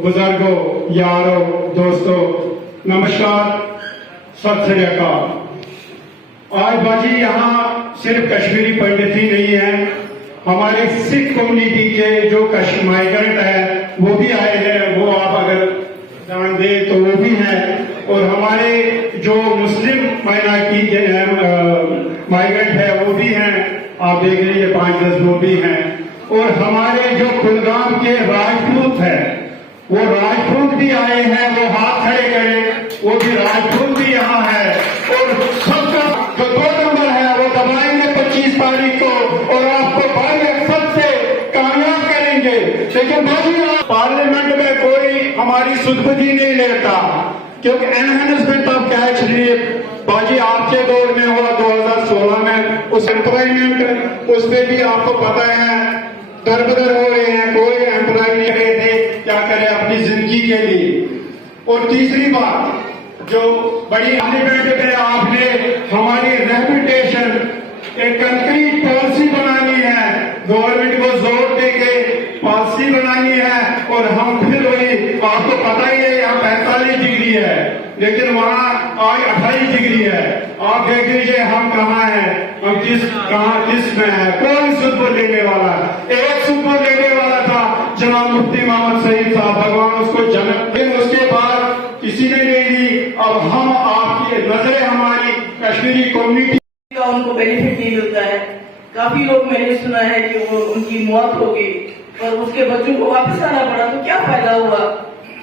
बुजुर्गों, यारों, दोस्तों, नमस्कार, सत श्री अकाल। आज बाजी यहाँ सिर्फ कश्मीरी पंडित ही नहीं है, हमारे सिख कम्युनिटी के जो माइग्रेंट है वो भी आए हैं, वो आप अगर ध्यान दे तो वो भी हैं, और हमारे जो मुस्लिम माइनॉरिटी माइग्रेंट है वो भी हैं, आप देख लीजिए 5-10 लोग भी हैं, और हमारे जो कुलगाम के राजपूत है वो राजपूत भी आए हैं, वो हाथ खड़े करें, वो भी राजपूत भी यहाँ है, और सबका जो 2 नंबर है वो दबाएंगे 25 तारीख को, और आपको भारी अक्सर से कामयाब करेंगे। लेकिन बाजी पार्लियामेंट में कोई हमारी सुधबुद्धि नहीं लेता, क्योंकि एनहेंसमेंट ऑफ कैश रिलीफ बाजी आपके दौर में हुआ 2016 में, उस एम्प्लॉयमेंट उस पर भी आपको पता है दरबदर हो रहे हैं, कोई एम्प्लॉय नहीं रहे थे, क्या करें अपनी जिंदगी के लिए। और तीसरी बात जो बड़ी एलिमेंट में आपने हमारी रेपुटेशन एक कंक्रीट पॉलिसी बनानी है, गवर्नमेंट को जोर देके पॉलिसी बनानी है, और हम फिर वही आपको पता ही है यहाँ 45 डिग्री है लेकिन वहाँ आज 28 डिग्री है। आप देख लीजिए हम कहाँ हैं, हम किस में है, कौन सुपर लेने वाला है। एक सुपर लेने वाला था जनाब मुफ्ती मोहम्मद सईद साहब, भगवान उसको जन्नत दे, उसके बाद किसी ने नहीं ली। अब हम आपकी नजरें हमारी कश्मीरी कम्युनिटी का उनको बेनिफिट नहीं मिलता है। काफी लोग मैंने सुना है कि वो उनकी मौत हो गई और उसके बच्चों को वापस आना पड़ा, तो क्या फायदा हुआ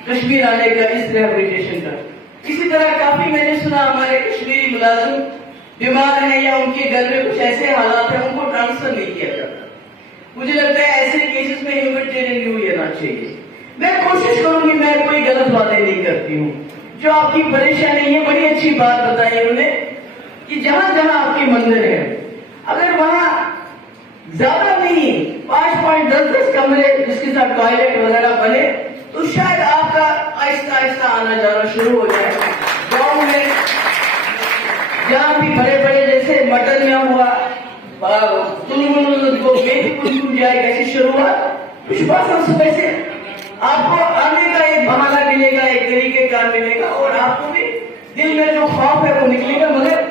कश्मीर आने का, इस रिहेबिलिटेशन का। इसी तरह काफी मैंने सुना हमारे कश्मीरी मुलाजिम बीमार है या उनके घर में कुछ ऐसे हालात है उनको ट्रांसफर नहीं किया जाता। मुझे लगता है ऐसे केसेस में ह्यूमैनिटेरियन लीव लेना चाहिए। मैं कोशिश करूंगी, मैं कोई गलत बातें नहीं करती हूँ। जो आपकी परेशानी है, बड़ी अच्छी बात बताई उन्होंने कि जहां जहां आपके मंदिर है, अगर वहां ज्यादा नहीं 5.10 कमरे जिसके साथ टॉयलेट वगैरह बने तो शायद आपका आहिस्ता आहिस्ता आना जाना शुरू हो जाए। गाँव में जहाँ भी बड़े बड़े जैसे मटन में हुआ तुलगुल जाए कैसे शुरुआत, विश्वास सुबह से आपको आने का एक बहाना मिलेगा, एक तरीके का मिलेगा, और आपको भी दिल में जो खौफ है वो निकलेगा। मगर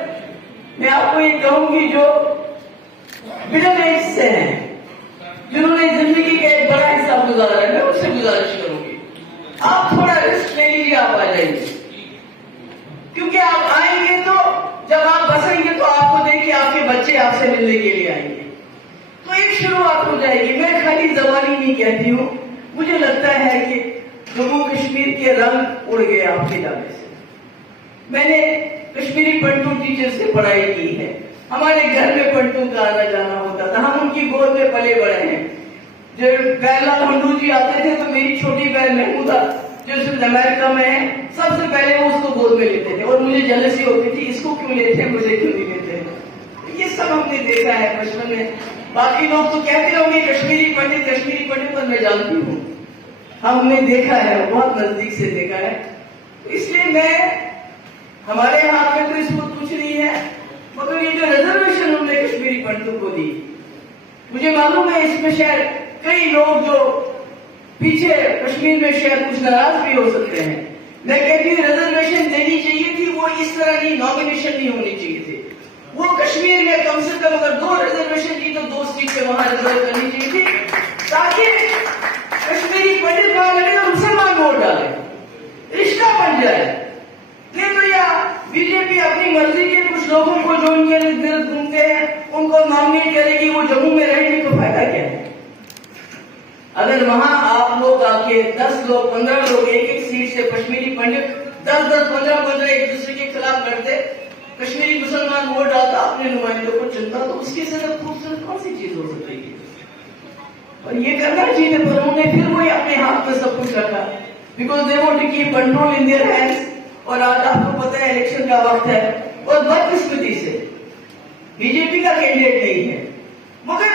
मैं आपको ये कहूंगी जो मिडिल एज से हैं, जिन्होंने जिंदगी का एक बड़ा हिस्सा गुजारा है, मैं उससे गुजारिश करूंगी आप थोड़ा रिस्क ले लीजिए, आप आ जाइए। क्योंकि आप आएंगे तो जब आप बसेंगे तो आपको देखिए आपके बच्चे आपसे मिलने के लिए आएंगे, तो एक शुरुआत हो जाएगी। मैं खाली जबानी नहीं कहती हूँ, मुझे लगता है कि जम्मू कश्मीर के रंग उड़ गए आपके जाने से। मैंने कश्मीरी पंटू टीचर से पढ़ाई की है, हमारे घर में पंटू का आना जाना होता था, हम उनकी गोद में पले बड़े हैं। जब बैरलाल मंडू जी आते थे तो मेरी छोटी बहन महमूदा जो अमेरिका में है, सबसे पहले वो उसको गोद में लेते थे, और मुझे जलसी होती थी इसको क्यों लेते हैं, मुझे क्यों नहीं लेते। ये सब हमने देखा है बचपन में। बाकी लोग तो कहते होंगे कश्मीरी पंडित, पर मैं जानती हूँ, हमने देखा है, बहुत नजदीक से देखा है। इसलिए मैं, हमारे हाथ में तो इस वक्त कुछ नहीं है, मगर ये जो रिजर्वेशन हमने कश्मीरी पंडितों को दी, मुझे मालूम है इसमें शायद कई लोग जो पीछे कश्मीर में शायद कुछ नाराज भी हो सकते हैं। मैं कहती हूँ रिजर्वेशन देनी चाहिए थी, वो इस तरह की नॉमिनेशन नहीं होनी चाहिए थी। वो कश्मीर में कम से कम अगर 2 रिजर्वेशन की तो 2 सीटें वहां रिजर्व करनी चाहिए थी, ताकि कश्मीरी पंडित वहां लड़े और मुसलमान वोट डाले, रिश्ता बन जाए। नहीं तो या बीजेपी अपनी मर्जी के कुछ लोगों को जो उनके इर्द घूमते हैं उनको नॉमिनेट करेगी, वो जम्मू में रहेंगे तो फायदा क्या है। अगर वहां आप लोग आके 10 लोग 15 लोग एक सीट से कश्मीरी पंडित 10-10 15-15 एक दूसरे के खिलाफ लड़ते, कश्मीरी मुसलमान वोट डालता, अपने नुमाइंदों को चुनता, तो उसके से खूबसूरत कौन सी चीज हो सकती है। और ये करना चाहिए, पर उन्होंने फिर वही अपने हाथ में सब कुछ रखा, because they want to keep control in their hands. और आज आपको पता है इलेक्शन का वक्त है, और बदकिस्मती से बीजेपी का कैंडिडेट नहीं है। मगर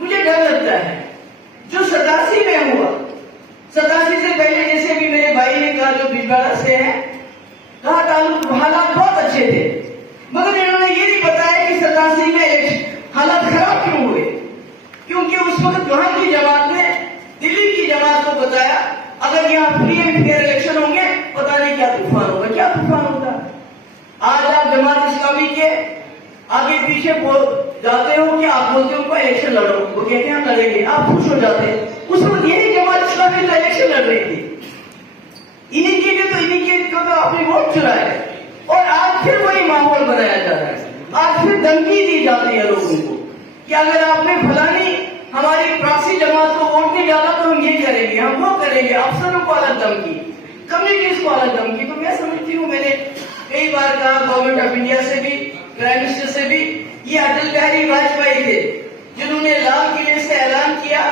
मुझे डर लगता है जो 87 में हुआ, 87 से पहले जैसे भी मेरे भाई ने कहा जो बिजवाड़ा से है, कहा तालुक हालात बहुत अच्छे थे, मगर इन्होंने ये नहीं बताया कि 87 में हालात खराब क्यों हुए। क्योंकि उस वक्त वहां की जमात ने दिल्ली की जमात को बताया अगर यहाँ फ्री एंड फेयर इलेक्शन होंगे, पता नहीं क्या तूफान होगा, क्या तूफान होगा। आज आप जमात इस्लामी के आगे पीछे जाते हो कि आप बोलते हो कोई इलेक्शन लड़ो, वो कहते हैं हम लड़ेंगे, आप खुश हो जाते हैं। उस वक्त यही जमात इस्लामी का इलेक्शन लड़ रही थी, इन्हीं के लिए तो आपने वोट चुराए, और आज फिर वही माहौल बनाया जा रहा है। आज फिर धमकी दी जाती है लोगों को कि अगर आपने फलानी हमारी प्रॉक्सी जमात को वोट नहीं डाला तो हम ये करेंगे, हम वो करेंगे। अफसरों को अलग धमकी, कम्युनिटीज को अलग धमकी। तो मैं समझती हूँ, मैंने कई बार कहा गवर्नमेंट ऑफ इंडिया से भी, प्राइम मिनिस्टर से भी, ये अटल बिहारी वाजपेयी थे जिन्होंने लाल किले से ऐलान किया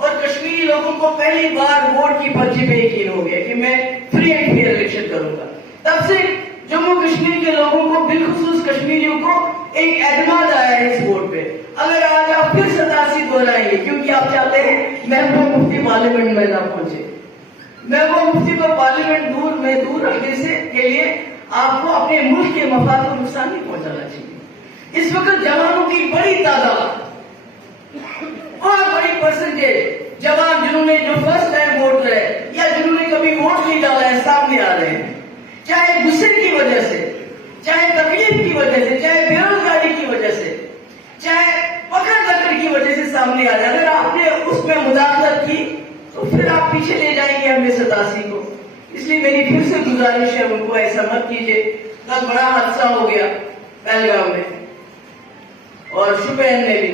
और कश्मीरी लोगों को पहली बार वोट की पर्ची पे यकीन हो गया कि मैं फ्री एंड फेयर इलेक्शन करूंगा। तब से जम्मू कश्मीर के लोगों को, बिलखुसूस कश्मीरियों को एक एतमाद आया है इस वोट पे। अगर आज आप फिर 87 दोहराएंगे, क्योंकि आप चाहते हैं महबूब मुफ्ती पार्लियामेंट में ना पहुंचे, महबूब मुफ्ती को पार्लियामेंट दूर रखने से के लिए आपको अपने मुल्क के मफाद को नुकसान नहीं पहुंचाना चाहिए। इस वक्त जवानों की बड़ी तादाद, बहुत बड़ी परसेंटेज जवान जिन्होंने जो फर्स्ट टाइम वोट रहे या जिन्होंने कभी वोट नहीं डाला है, सामने आ रहे हैं, चाहे गुस्से की वजह से, चाहे तकलीफ की वजह से, चाहे बेरोजगारी की वजह से, चाहे पकड़ दकड़ की वजह से सामने आ जाए। अगर आपने उसमें मुदाखलत की तो फिर आप पीछे ले जाएंगे हमें 87 को। इसलिए मेरी फिर से गुजारिश है उनको, ऐसा मत कीजिए। कल बड़ा हादसा हो गया पहलगाम में और शुपैन में भी।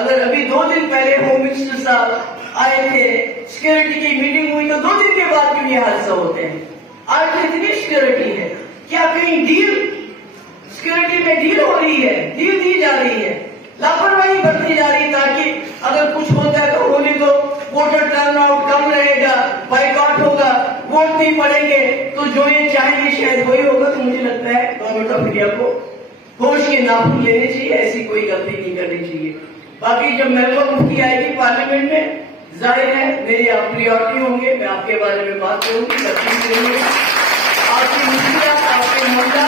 अगर अभी 2 दिन पहले होम मिनिस्टर साहब आए थे, सिक्योरिटी की मीटिंग हुई, तो 2 दिन के बाद क्यों ये हादसा होते हैं? आज तो इतनी सिक्योरिटी है, क्या कहीं डील सिक्योरिटी में डील हो रही है, डील दी जा रही है, लापरवाही बरती जा रही, ताकि अगर कुछ होता है तो होने तो वोटर टर्नआउट कम रहेगा, बाइकआउट होगा, वोट नहीं पड़ेंगे, तो जो ये चाहेंगे शायद वही होगा। तो मुझे लगता है गवर्नमेंट ऑफ इंडिया को होश के नाखून लेने चाहिए, ऐसी कोई गलती नहीं करनी चाहिए। बाकी जब महबूब मुफ्ती आएगी पार्लियामेंट में, जाहिर है मेरे आप प्रियोरिटी होंगे, मैं आपके बारे में बात करूंगी, आपकी मुश्किल, आपके मुद्दा